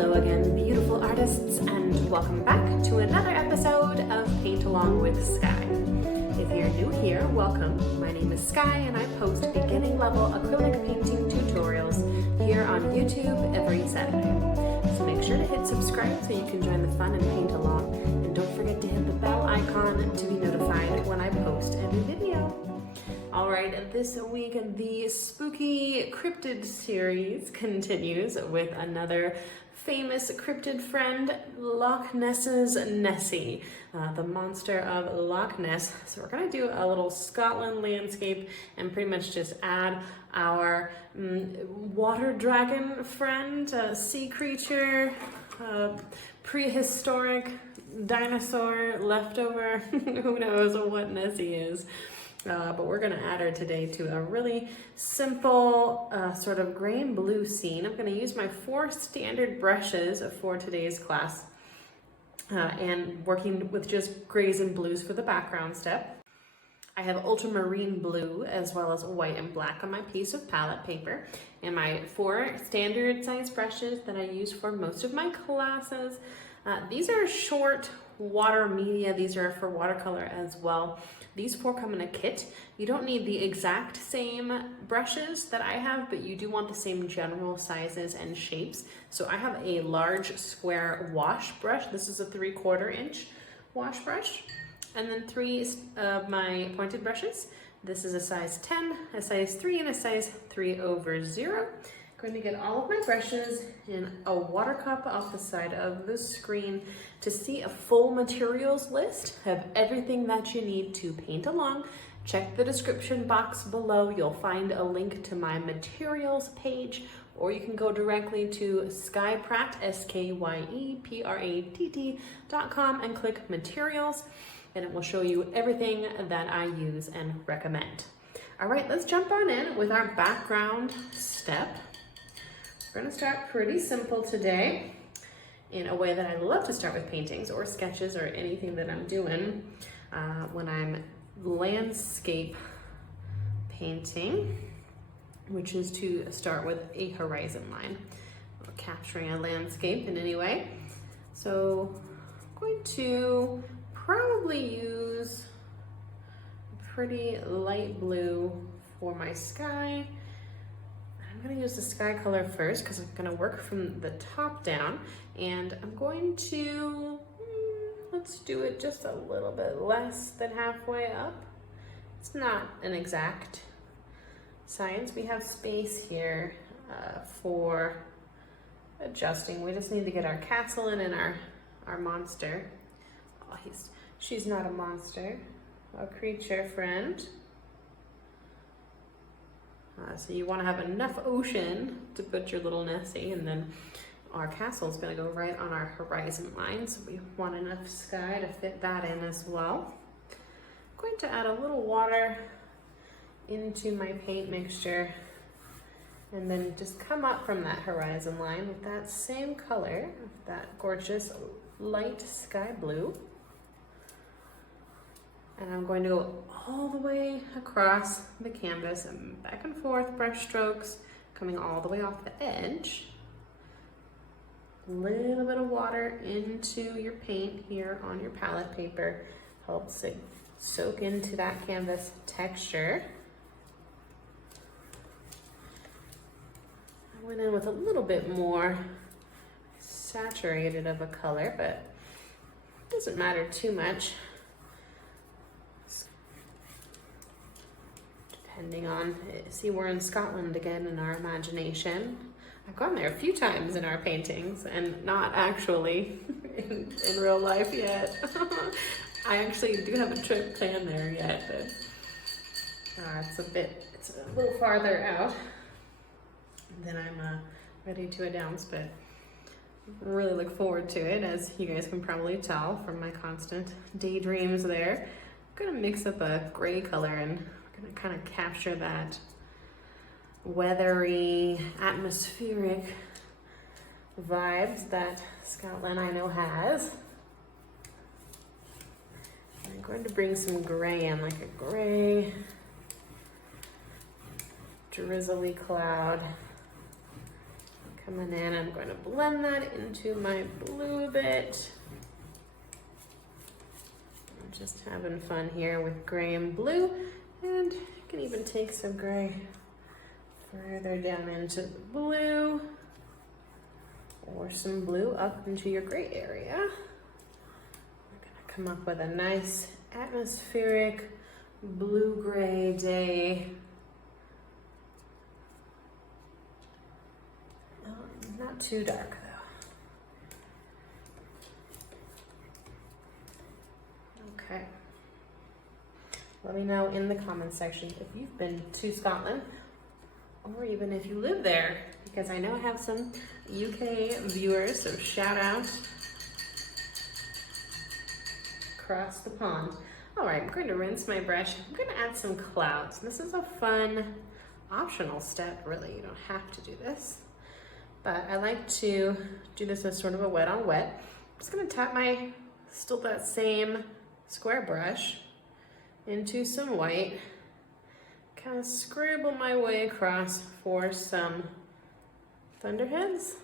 Hello again, beautiful artists, and welcome back to another episode of Paint Along with Sky. If you're new here, welcome. My name is Sky and I post beginning level acrylic painting tutorials here on YouTube every Saturday. So make sure to hit subscribe so you can join the fun and paint along, and don't forget to hit the bell icon to be notified when I post a new video. Alright, this week the spooky cryptid series continues with another famous cryptid friend, Loch Ness's Nessie, the monster of Loch Ness. So we're going to do a little Scotland landscape and pretty much just add our water dragon friend, sea creature, prehistoric dinosaur leftover, who knows what Nessie is. But we're going to add her today to a really simple sort of gray and blue scene. I'm going to use my 4 standard brushes for today's class and working with just grays and blues for the background step. I have ultramarine blue as well as white and black on my piece of palette paper, and my 4 standard size brushes that I use for most of my classes. These are short water media. These are for watercolor as well. These 4 come in a kit. You don't need the exact same brushes that I have, but you do want the same general sizes and shapes. So I have a large square wash brush. This is a 3/4 inch wash brush. And then 3 of my pointed brushes. This is a size 10, a size 3, and a size 3/0. I'm going to get all of my brushes in a water cup off the side of the screen to see a full materials list of everything that you need to paint along. Check the description box below. You'll find a link to my materials page, or you can go directly to skypratt, SKYEPRATT.com, and click materials, and it will show you everything that I use and recommend. All right, let's jump on in with our background step. We're going to start pretty simple today in a way that I love to start with paintings or sketches or anything that I'm doing when I'm landscape painting, which is to start with a horizon line or capturing a landscape in any way. So I'm going to probably use a pretty light blue for my sky. I'm going to use the sky color first because I'm going to work from the top down, and I'm going to, let's do it just a little bit less than halfway up. It's not an exact science. We have space here for adjusting. We just need to get our castle in and our monster. Oh, she's not a monster, a creature friend. So you want to have enough ocean to put your little Nessie, and then our castle is going to go right on our horizon line, so we want enough sky to fit that in as well. I'm going to add a little water into my paint mixture, and then just come up from that horizon line with that same color, that gorgeous light sky blue. And I'm going to go all the way across the canvas and back and forth brush strokes, coming all the way off the edge. A little bit of water into your paint here on your palette paper helps it soak into that canvas texture. I went in with a little bit more saturated of a color, but it doesn't matter too much. Depending on, see, we're in Scotland again in our imagination. I've gone there a few times in our paintings and not actually in real life yet. I actually do have a trip planned there yet, but it's a little farther out than I'm ready to announce, but really look forward to it, as you guys can probably tell from my constant daydreams there. I'm gonna mix up a gray color and kind of capture that weathery, atmospheric vibes that Scotland I know has. I'm going to bring some gray in, like a gray, drizzly cloud Coming in, I'm going to blend that into my blue a bit. I'm just having fun here with gray and blue, and you can even take some gray further down into the blue, or some blue up into your gray area. We're gonna come up with a nice atmospheric blue-gray day. Not too dark though. Okay. Let me know in the comments section if you've been to Scotland, or even if you live there, because I know I have some UK viewers, so shout out across the pond. All right, I'm going to rinse my brush. I'm going to add some clouds. This is a fun optional step, really. You don't have to do this, but I like to do this as sort of a wet on wet. I'm just going to tap my, still that same square brush into some white, kind of scribble my way across for some thunderheads.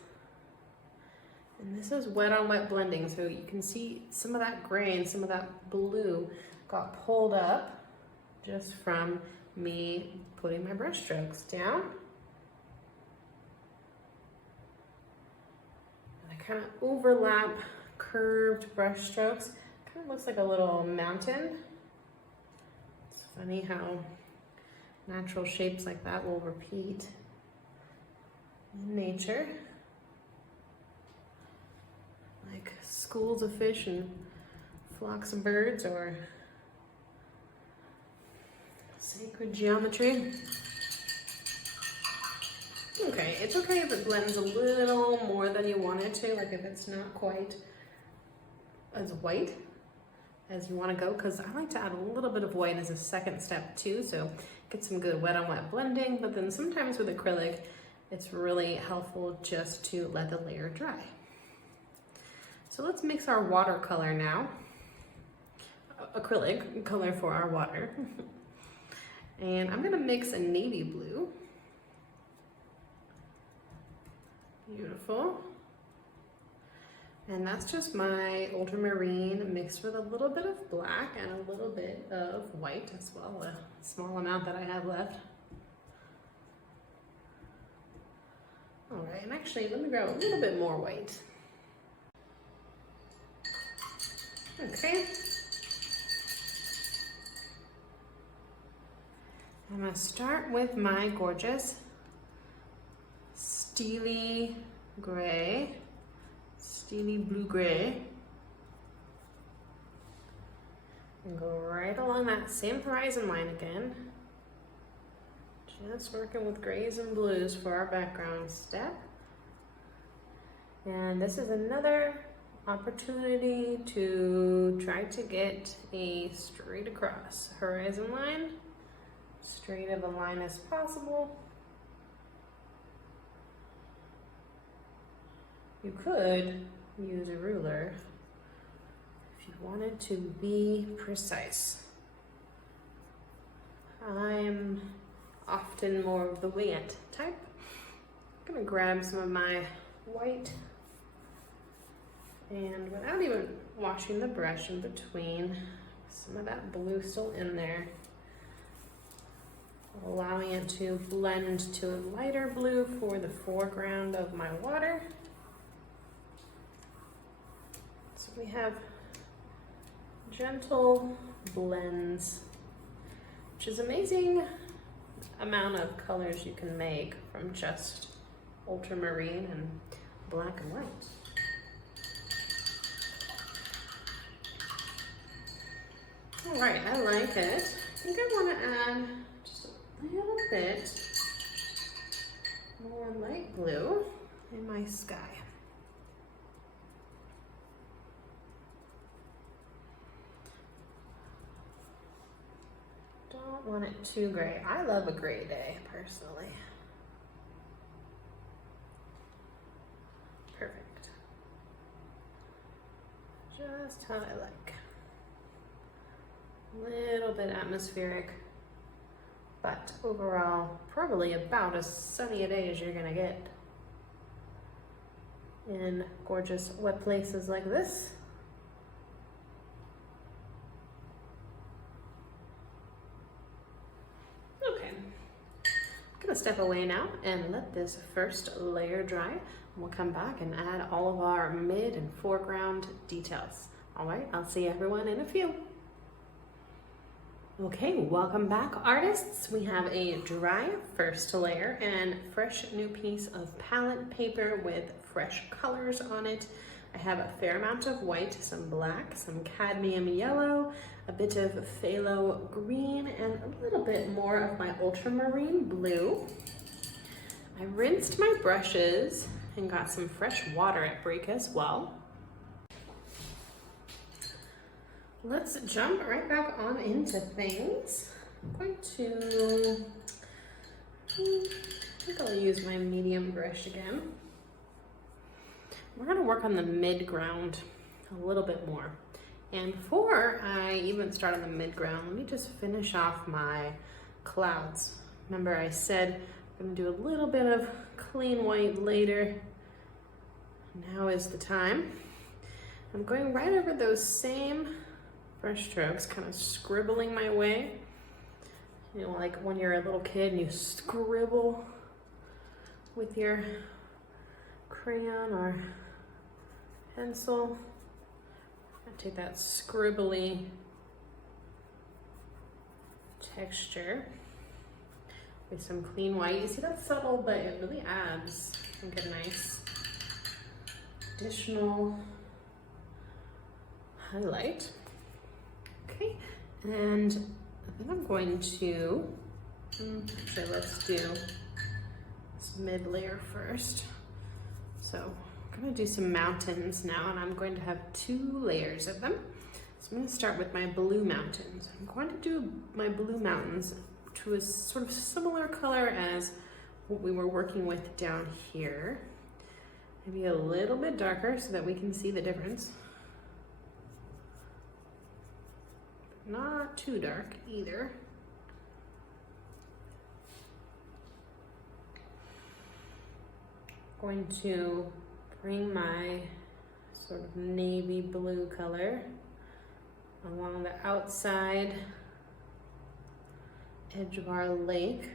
And this is wet on wet blending, so you can see some of that gray and some of that blue got pulled up just from me putting my brush strokes down. And I kind of overlap curved brush strokes. Kind of looks like a little mountain. It's funny how natural shapes like that will repeat in nature. Like schools of fish and flocks of birds, or sacred geometry. Okay, it's okay if it blends a little more than you want it to, like if it's not quite as white as you want to go, because I like to add a little bit of white as a second step too, so get some good wet on wet blending. But then sometimes with acrylic, it's really helpful just to let the layer dry. So let's mix our watercolor now. Acrylic color for our water. And I'm gonna mix a navy blue. Beautiful. And that's just my ultramarine mixed with a little bit of black and a little bit of white as well, a small amount that I have left. All right, and actually let me grab a little bit more white. Okay. I'm gonna start with my gorgeous steely gray, steely blue-gray, and go right along that same horizon line again. Just working with grays and blues for our background step. And this is another opportunity to try to get a straight across horizon line, straight of a line as possible. You could use a ruler if you wanted to be precise. I'm often more of the winged type. I'm gonna grab some of my white, and without even washing the brush in between, some of that blue still in there, allowing it to blend to a lighter blue for the foreground of my water. So we have gentle blends, which is amazing amount of colors you can make from just ultramarine and black and white. All right, I like it. I think I want to add just a little bit more light blue in my sky. Don't want it too gray. I love a gray day, personally. Perfect. Just how I like. A little bit atmospheric, but overall, probably about as sunny a day as you're gonna get. in gorgeous wet places like this. Okay, I'm gonna step away now and let this first layer dry. We'll come back and add all of our mid and foreground details. All right, I'll see everyone in a few. Okay, welcome back, artists. We have a dry first layer and fresh new piece of palette paper with fresh colors on it. I have a fair amount of white, some black, some cadmium yellow, a bit of phthalo green, and a little bit more of my ultramarine blue. I rinsed my brushes and got some fresh water at break as well. Let's jump right back on into things. I'm going to, I think I'll use my medium brush again. We're gonna work on the mid-ground a little bit more. And before I even start on the mid-ground, let me just finish off my clouds. Remember I said I'm gonna do a little bit of clean white later. Now is the time. I'm going right over those same brush strokes, kind of scribbling my way. You know, like when you're a little kid and you scribble with your crayon or pencil. I take that scribbly texture with some clean white. You see that's subtle, but it really adds, I think, a nice additional highlight. Okay, and I think I'm going to, actually let's do this mid layer first. So I'm gonna do some mountains now, and I'm going to have 2 layers of them. So I'm gonna start with my blue mountains. I'm going to do my blue mountains to a sort of similar color as what we were working with down here. Maybe a little bit darker so that we can see the difference. Not too dark either. Going to bring my sort of navy blue color along the outside edge of our lake.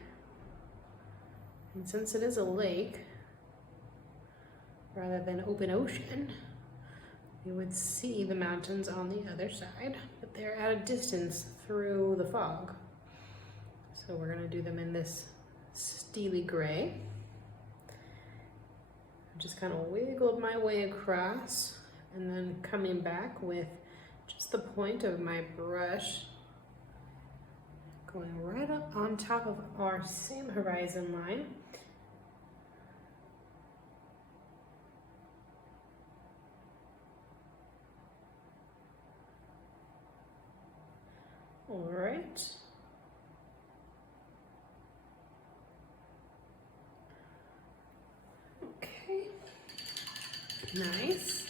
And since it is a lake, rather than open ocean, you would see the mountains on the other side, but they're at a distance through the fog. So we're gonna do them in this steely gray. I just kind of wiggled my way across and then coming back with just the point of my brush, going right up on top of our same horizon line. All right. Okay. Nice.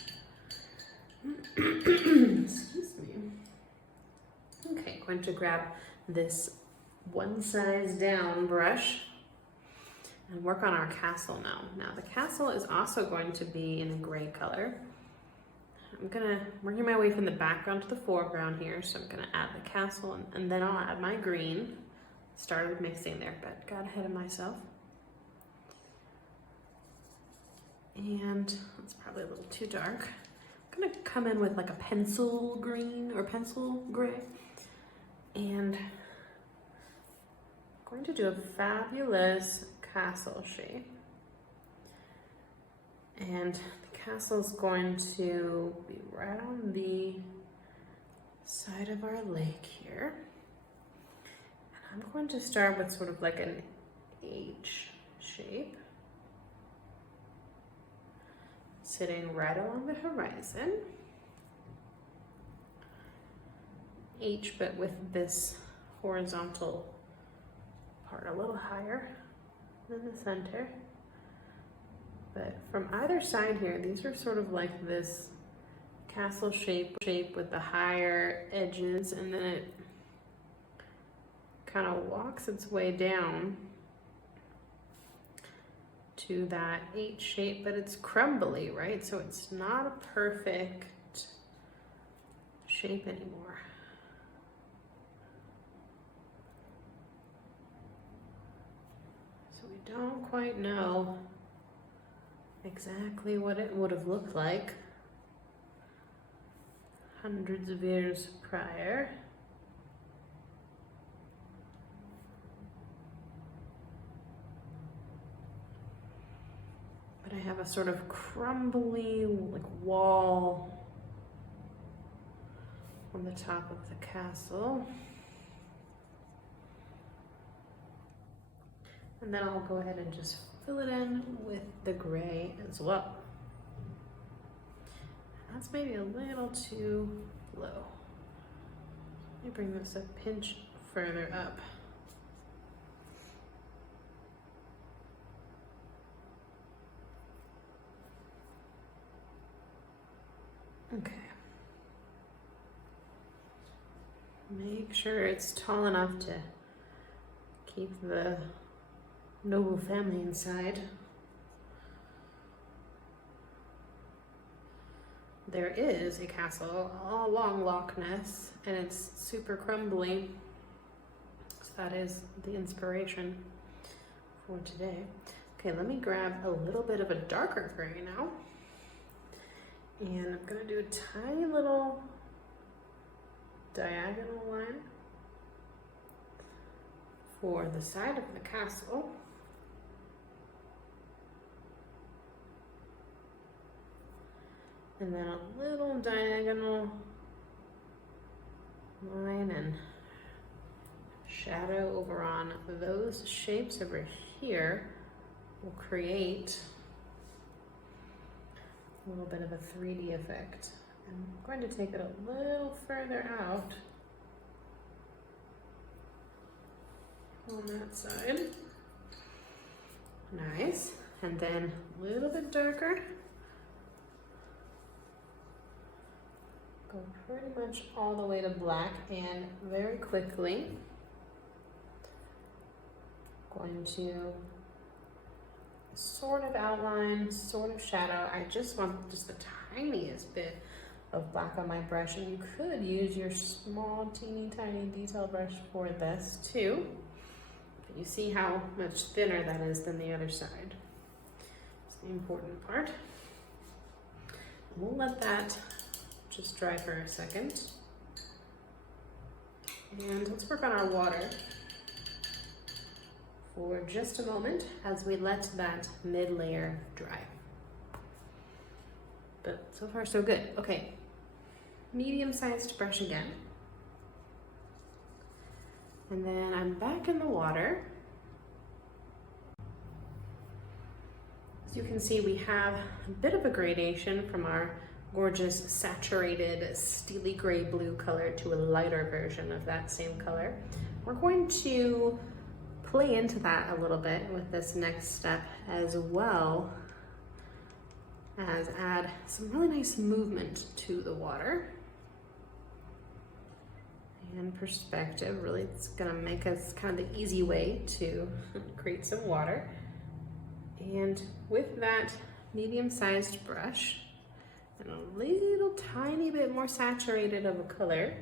Excuse me. Okay, going to grab this one size down brush and work on our castle now. Now the castle is also going to be in a gray color. I'm gonna working my way from the background to the foreground here, so I'm gonna add the castle and then I'll add my green. Started mixing there, but got ahead of myself. And it's probably a little too dark. I'm gonna come in with like a pencil green or pencil gray. And I'm going to do a fabulous castle shape. And the castle is going to be right on the side of our lake here. And I'm going to start with sort of like an H shape, sitting right along the horizon. H, but with this horizontal part a little higher than the center. But from either side here, these are sort of like this castle shape with the higher edges, and then it kind of walks its way down to to that H shape, but it's crumbly, right? So it's not a perfect shape anymore. So we don't quite know exactly what it would have looked like hundreds of years prior. But I have a sort of crumbly like wall on the top of the castle. And then I'll go ahead and just fill it in with the gray as well. That's maybe a little too low. Let me bring this a pinch further up. Okay. Make sure it's tall enough to keep the noble family inside. There is a castle all along Loch Ness, and it's super crumbly. So that is the inspiration for today. Okay, let me grab a little bit of a darker gray now. And I'm gonna do a tiny little diagonal line for the side of the castle. And then a little diagonal line and shadow over on those shapes over here will create a little bit of a 3D effect. I'm going to take it a little further out on that side. Nice. And then a little bit darker. Go pretty much all the way to black, and very quickly going to sort of outline, sort of shadow. I just want just the tiniest bit of black on my brush, and you could use your small teeny tiny detail brush for this too. But you see how much thinner that is than the other side. It's the important part. We'll let that just dry for a second. And let's work on our water for just a moment as we let that mid layer dry. But so far so good. Okay, medium-sized brush again. And then I'm back in the water. As you can see, we have a bit of a gradation from our gorgeous saturated steely gray blue color to a lighter version of that same color. We're going to play into that a little bit with this next step, as well as add some really nice movement to the water and perspective. Really, it's gonna make us kind of the easy way to create some water. And with that medium-sized brush and a little tiny bit more saturated of a color,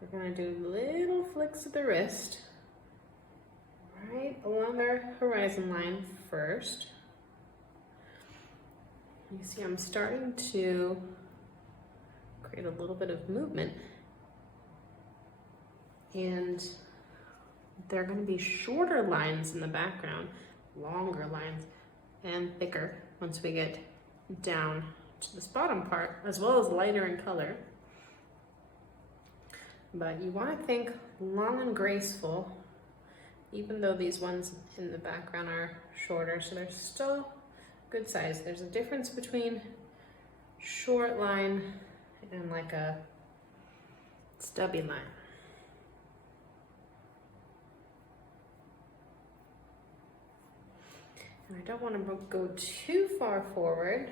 we're gonna do little flicks of the wrist right along our horizon line first. You see I'm starting to create a little bit of movement, and there are going to be shorter lines in the background, longer lines, and thicker once we get down to this bottom part, as well as lighter in color. But you want to think long and graceful, even though these ones in the background are shorter, so they're still good size. There's a difference between short line and like a stubby line. And I don't want to go too far forward,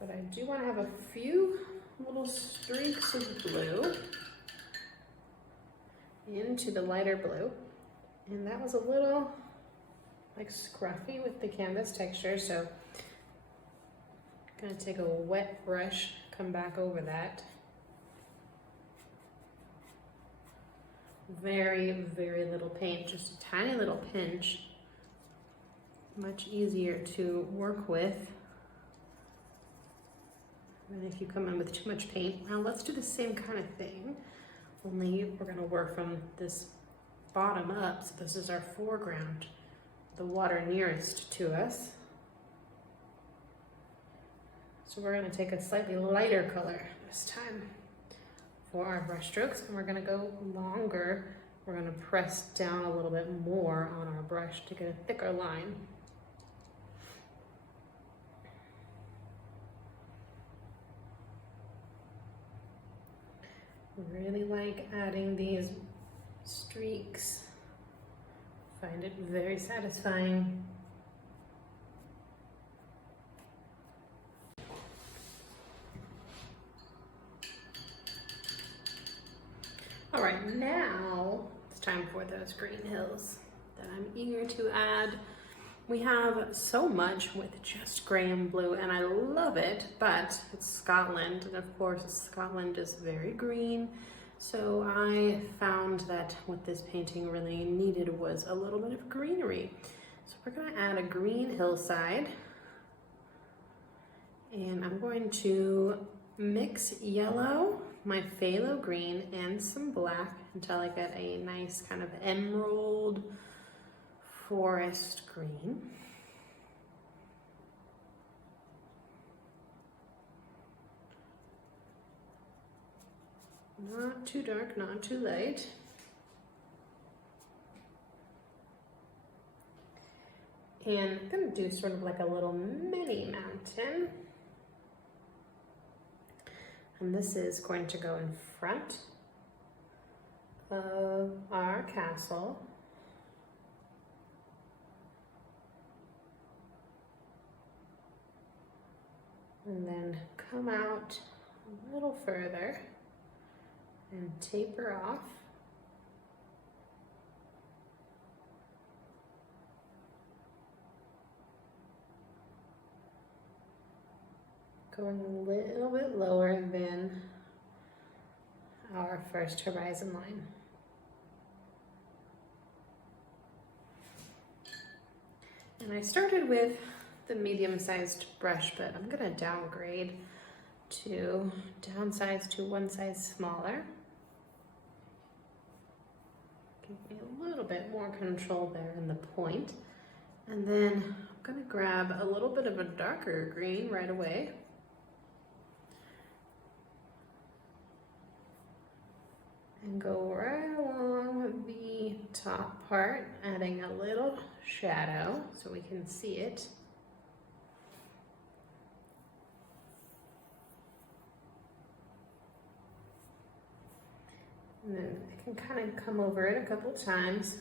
but I do want to have a few little streaks of blue into the lighter blue. And that was a little like scruffy with the canvas texture, so I'm gonna take a wet brush, come back over that. Very, very little paint, just a tiny little pinch. Much easier to work with than if you come in with too much paint. Now let's do the same kind of thing, only we're gonna work from this bottom up. So this is our foreground, the water nearest to us. So we're gonna take a slightly lighter color this time for our brush strokes, and we're gonna go longer. We're gonna press down a little bit more on our brush to get a thicker line. Really like adding these streaks. Find it very satisfying. All right, now it's time for those green hills that I'm eager to add. We have so much with just gray and blue, and I love it, but it's Scotland, and of course Scotland is very green. So I found that what this painting really needed was a little bit of greenery. So we're gonna add a green hillside, and I'm going to mix yellow, my phthalo green, and some black until I get a nice kind of emerald forest green. Not too dark, not too light. And I'm gonna do sort of like a little mini mountain. And this is going to go in front of our castle. And then come out a little further and taper off. Going a little bit lower than our first horizon line. And I started with the medium-sized brush, but I'm gonna downsize to one size smaller. Give me a little bit more control there in the point. And then I'm gonna grab a little bit of a darker green right away. And go right along the top part, adding a little shadow so we can see it. And then I can kind of come over it a couple times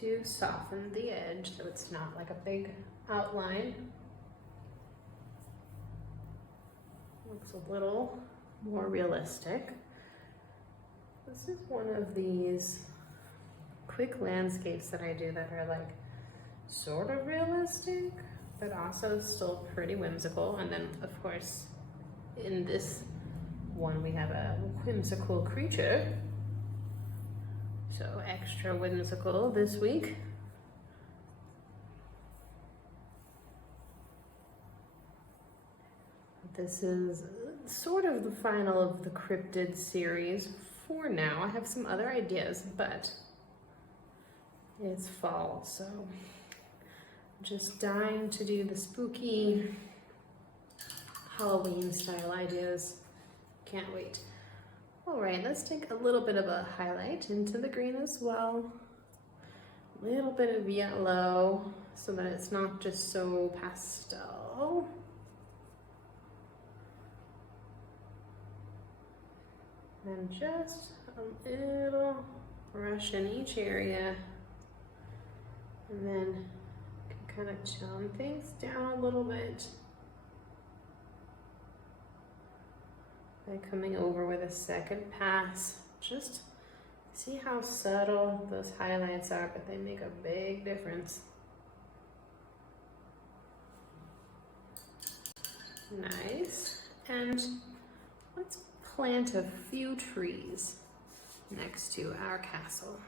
to soften the edge so it's not like a big outline. Looks a little more realistic. This is one of these quick landscapes that I do that are like sort of realistic, but also still pretty whimsical. And then of course, in this one, we have a whimsical creature. So extra whimsical this week. This is sort of the final of the cryptid series for now. I have some other ideas, but it's fall, so I'm just dying to do the spooky Halloween style ideas. Can't wait. All right, let's take a little bit of a highlight into the green as well. A little bit of yellow so that it's not just so pastel. And just a little brush in each area. And then kind of tone things down a little bit by coming over with a second pass. Just See how subtle those highlights are, but they make a big difference. Nice. And let's plant a few trees next to our castle.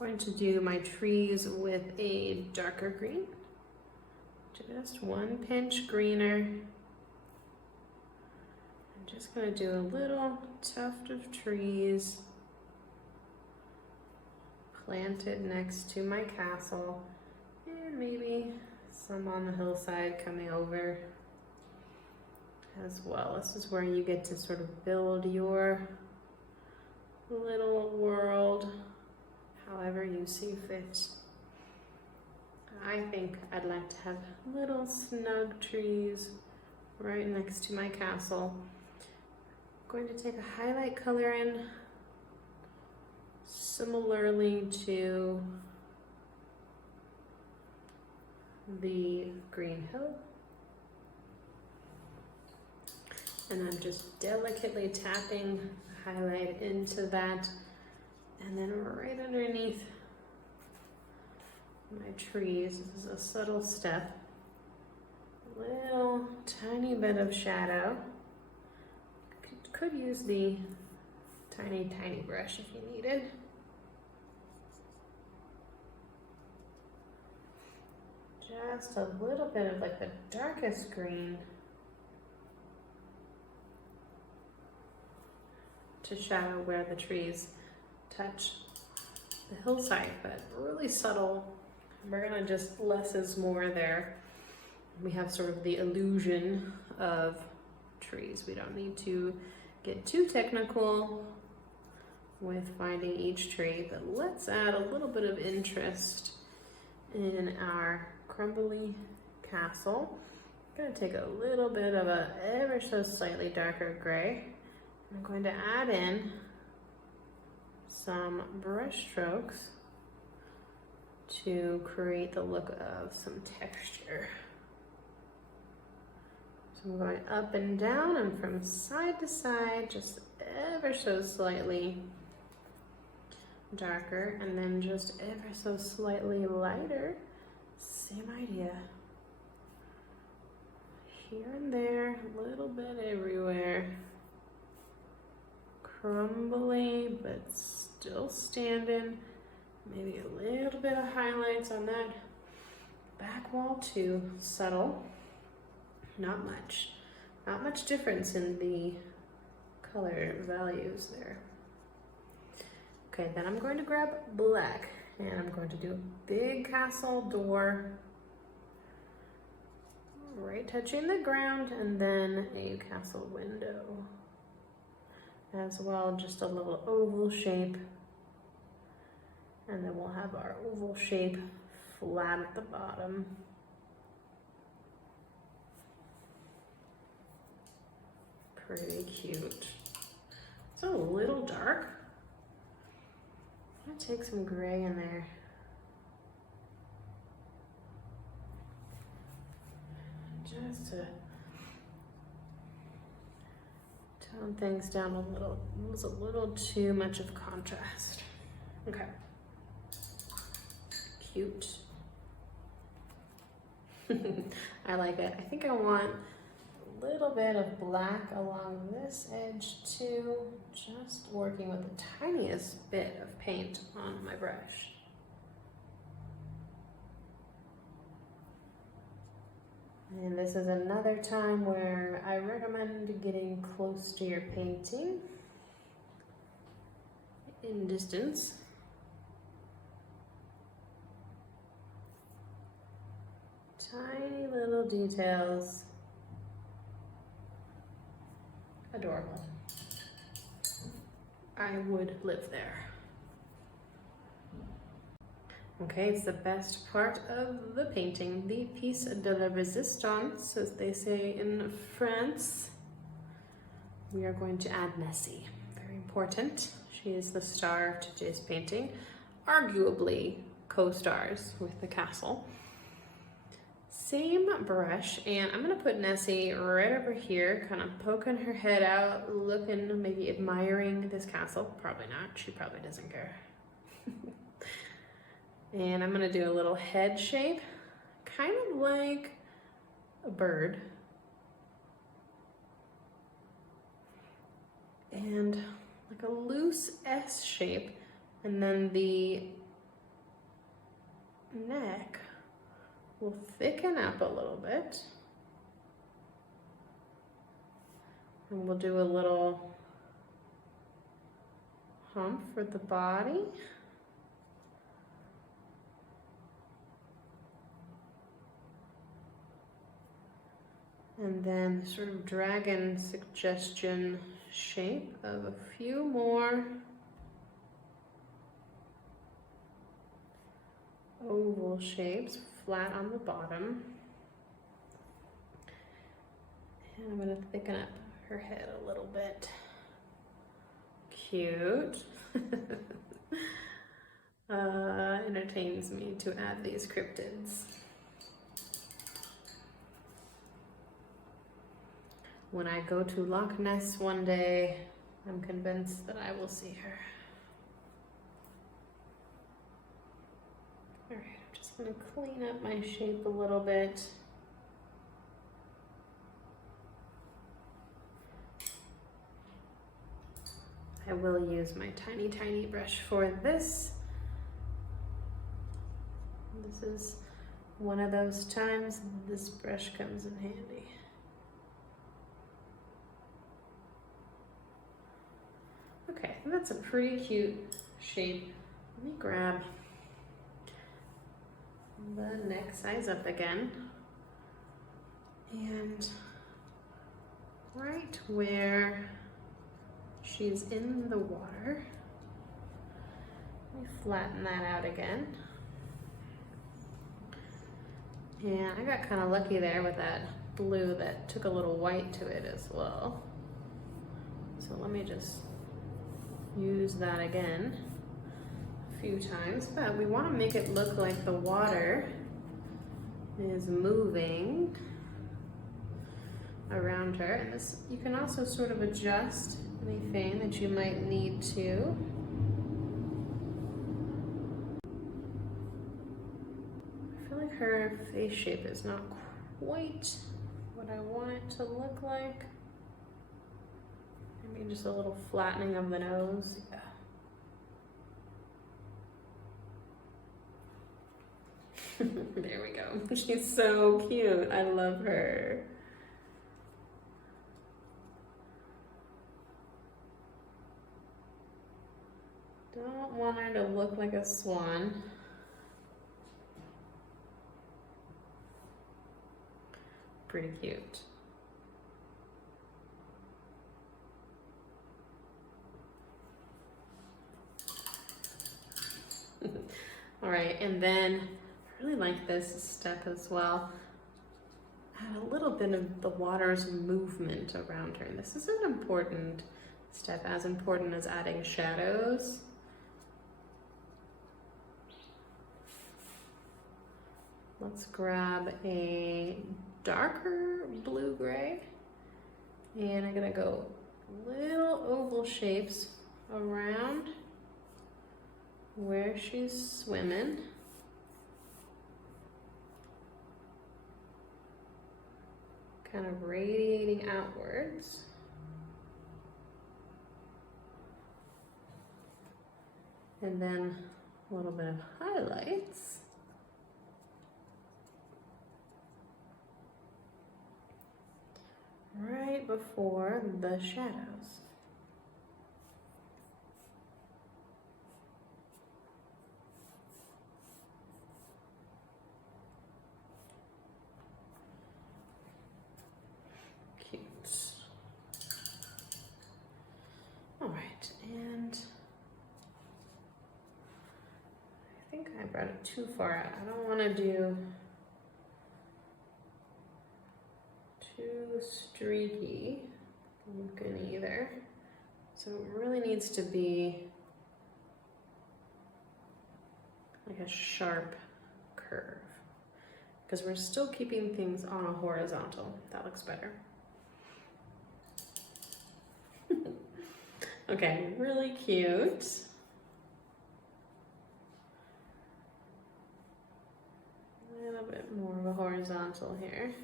I'm going to do my trees with a darker green. Just one pinch greener. I'm just going to do a little tuft of trees planted next to my castle, and maybe some on the hillside coming over as well. This is where you get to sort of build your little world however you see fit. I think I'd like to have little snug trees right next to my castle. I'm going to take a highlight color in similarly to the green hill. And I'm just delicately tapping the highlight into that, and then right underneath my trees, this is a subtle step, a little tiny bit of shadow. Could use the tiny brush if you needed. Just a little bit of like the darkest green to shadow where the trees touch the hillside, but really subtle. We're gonna just less is more there. We have sort of the illusion of trees. We don't need to get too technical with finding each tree, but let's add a little bit of interest in our crumbly castle. I'm gonna take a little bit of a ever so slightly darker gray. I'm going to add in some brush strokes to create the look of some texture. So I'm going up and down and from side to side, just ever so slightly darker, and then just ever so slightly lighter. Same idea. Here and there, a little bit everywhere. Crumbly, but still standing. Maybe a little bit of highlights on that back wall too. Subtle. Not much difference in the color values there. Okay, then I'm going to grab black and I'm going to do a big castle door right touching the ground, and then a castle window as well, just a little oval shape, and then we'll have our oval shape flat at the bottom. Pretty cute. It's a little dark. I'm gonna take some gray in there. Just to tone things down a little. It was a little too much of contrast. Okay. Cute. I like it. I think I want a little bit of black along this edge too, just working with the tiniest bit of paint on my brush. And this is another time where I recommend getting close to your painting in distance. Tiny little details. Adorable. I would live there. Okay, it's the best part of the painting, the piece de la resistance, as they say in France. We are going to add Nessie. Very important. She is the star of today's painting, arguably co-stars with the castle. Same brush, and I'm gonna put Nessie right over here, kind of poking her head out, looking, maybe admiring this castle. Probably not, she probably doesn't care. And I'm gonna do a little head shape, kind of like a bird. And like a loose S shape, and then the neck will thicken up a little bit. And we'll do a little hump for the body. And then sort of dragon suggestion shape of a few more oval shapes, flat on the bottom. And I'm going to thicken up her head a little bit. Cute. Entertains me to add these cryptids. When I go to Loch Ness one day, I'm convinced that I will see her. All right, I'm just gonna clean up my shape a little bit. I will use my tiny, tiny brush for this. This is one of those times this brush comes in handy. Okay, that's a pretty cute shape. Let me grab the neck size up again. And right where she's in the water, let me flatten that out again. And I got kind of lucky there with that blue that took a little white to it as well. So let me just use that again a few times, but we want to make it look like the water is moving around her. And this, you can also sort of adjust anything that you might need to. I feel like her face shape is not quite what I want it to look like. Maybe just a little flattening of the nose. Yeah. There we go. She's so cute. I love her. Don't want her to look like a swan. Pretty cute. All right, and then I really like this step as well. Add a little bit of the water's movement around her. And this is an important step, as important as adding shadows. Let's grab a darker blue-gray, and I'm gonna go little oval shapes around where she's swimming. Kind of radiating outwards. And then a little bit of highlights. Right before the shadows. Cute. All right, and I think I brought it too far out. I don't want to do too streaky looking either. So it really needs to be like a sharp curve, because we're still keeping things on a horizontal. That looks better. Okay, really cute. A little bit more of a horizontal here.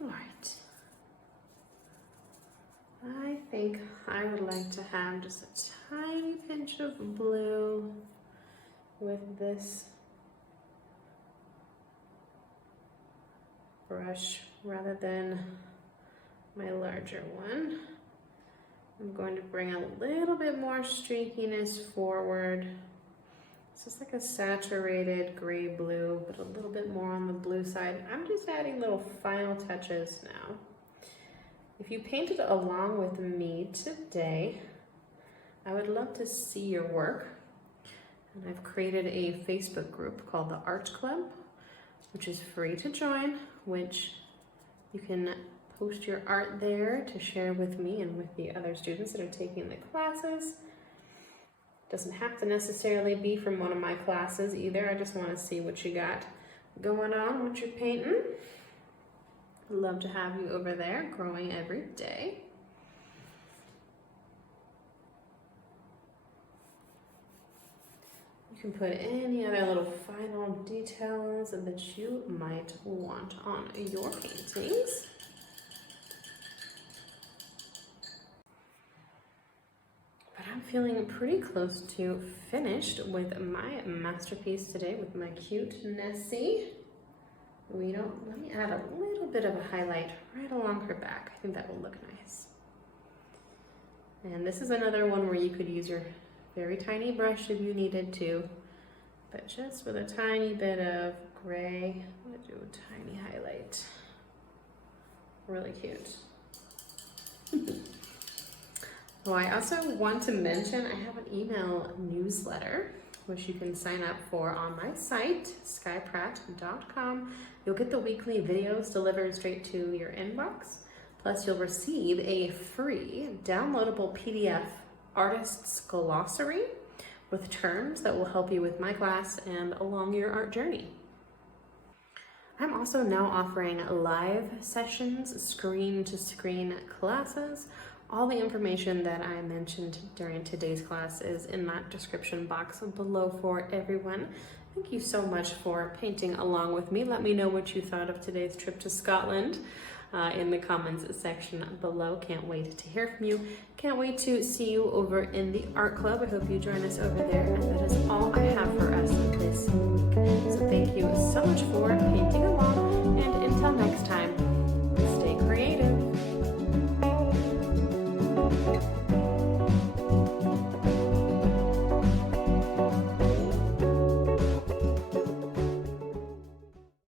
All right. I think I would like to have just a tiny pinch of blue with this brush rather than my larger one. I'm going to bring a little bit more streakiness forward. It's just like a saturated gray blue, but a little bit more on the blue side. I'm just adding little final touches now. If you painted along with me today, I would love to see your work. And I've created a Facebook group called the Art Club, which is free to join, which you can post your art there to share with me and with the other students that are taking the classes. Doesn't have to necessarily be from one of my classes either. I just want to see what you got going on, what you're painting. Love to have you over there, growing every day. You can put any other little final details that you might want on your paintings. But I'm feeling pretty close to finished with my masterpiece today with my cute Nessie. Let me add a little bit of a highlight right along her back. I think that will look nice. And this is another one where you could use your very tiny brush if you needed to, but just with a tiny bit of gray, I'm gonna do a tiny highlight. Really cute. Oh, I also want to mention I have an email newsletter which you can sign up for on my site, skypratt.com. You'll get the weekly videos delivered straight to your inbox. Plus, you'll receive a free downloadable PDF artist's glossary with terms that will help you with my class and along your art journey. I'm also now offering live sessions, screen-to-screen classes. All the information that I mentioned during today's class is in that description box below for everyone. Thank you so much for painting along with me. Let me know what you thought of today's trip to Scotland in the comments section below. Can't wait to hear from you. Can't wait to see you over in the art club. I hope you join us over there. And that is all I have for us this week. So thank you so much for painting